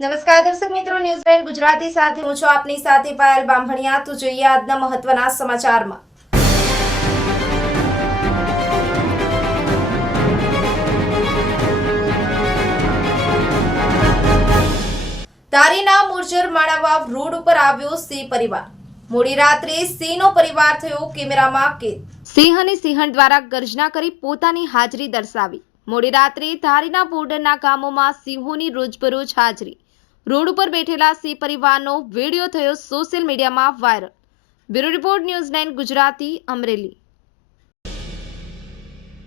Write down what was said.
નમસ્કાર દર્શક મિત્રો, ન્યૂઝ9 ગુજરાતી સાથે હું છું આપની સાથે પાયલ બામભણિયા। તો જોઈએ આજના મહત્વના સમાચારમાં। ધારીના મુરજર માણાવાવ રોડ ઉપર આવ્યો સિંહ પરિવાર। મોડી રાત્રે સિંહનો પરિવાર થયો કેમેરામાં કેદ। સિંહ અને સિંહણ દ્વારા ગર્જના કરી પોતાની હાજરી દર્શાવી। મોડી રાત્રે ધારીના બોર્ડરના ગામોમાં સિંહોની રોજબરોજ હાજરી। રોડ ઉપર બેઠેલા સિંહ પરિવારનો વિડીયો થયો સોશિયલ મીડિયામાં viral. Bureau report news nine Gujarati, Amreli.